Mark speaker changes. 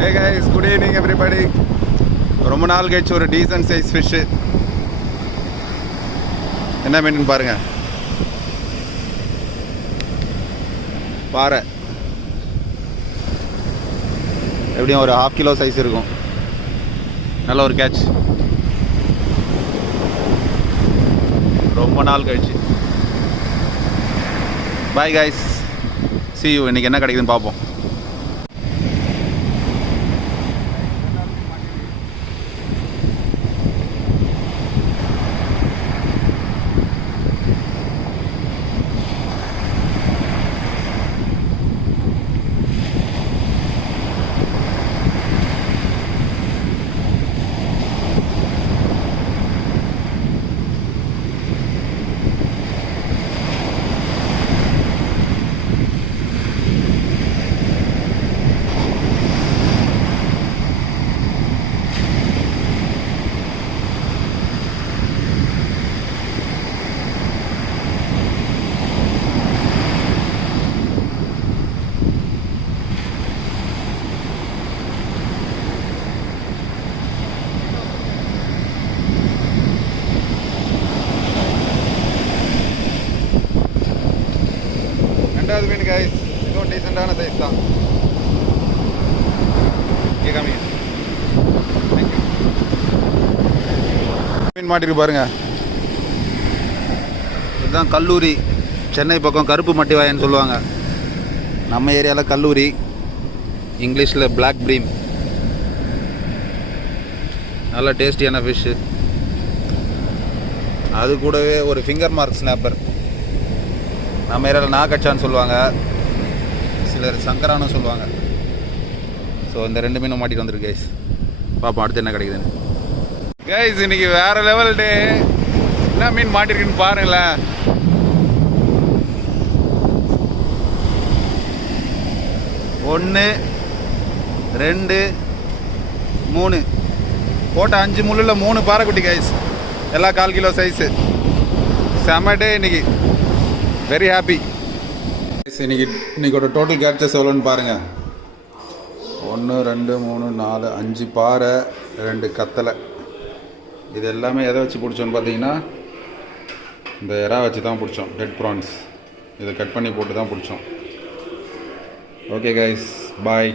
Speaker 1: Hey guys good evening everybody ரொம்ப நாள் கழிச்சு ஒரு டீசன்ட் சைஸ் ஃபிஷ்ஷு என்ன மீன் பாருங்கள் பாறை. எப்படியும் ஒரு ஹாஃப் கிலோ சைஸ் இருக்கும். நல்ல ஒரு கேட்ச் ரொம்ப நாள் கழிச்சு. பாய் காய்ஸ் சி யூ இன்னைக்கு என்ன கிடைக்குதுன்னு பார்ப்போம் ரெண்டாவது மீன் கைஸ் இதுவும் டீசெண்டான சைஸ் தான் இங்கே காமிங்க தேங்க்யூ மீன் மாட்டிருக்கு பாருங்க இதுதான் கல்லூரி. சென்னை பக்கம் கருப்பு மட்டி வாயன்னு சொல்லுவாங்க. நம்ம ஏரியாவில் கல்லூரி. இங்கிலீஷில் பிளாக் ப்ரீம் நல்ல டேஸ்டியான ஃபிஷ்ஷு அது கூடவே ஒரு ஃபிங்கர் மார்க் ஸ்னாப்பர் நம்ம ஏரியாவில் நாகச்சான்னு சொல்லுவாங்க. சிலர் சங்கரான்னு சொல்லுவாங்க. ஸோ இந்த ரெண்டு மீனும் மாட்டிட்டு வந்துருக்கு கைஸ் பார்ப்போம் அடுத்து என்ன கிடைக்குதுன்னு. கைஸ் இன்னைக்கு வேற லெவல் டே என்ன மீன் மாட்டிருக்குன்னு பாருங்களேன். ஒன்று ரெண்டு மூணு. போட்ட அஞ்சு முள்ளில் மூணு பாறைக்குட்டி கைஸ் எல்லாம் கால் கிலோ சைஸு செம டே இன்னைக்கு. வெரி ஹாப்பி இன்னைக்கு இன்னைக்கோட டோட்டல் கேப்சர்ஸ் எவ்வளோன்னு பாருங்கள் ஒன்று ரெண்டு மூணு நாலு அஞ்சு பாறை ரெண்டு கத்தலை. இது எல்லாமே எதை வச்சு பிடிச்சோன்னு பார்த்தீங்கன்னா இந்த எறா வச்சு தான் பிடிச்சோம். டெட் ப்ரான்ஸ் இதை கட் பண்ணி போட்டு தான் பிடிச்சோம். Okay guys bye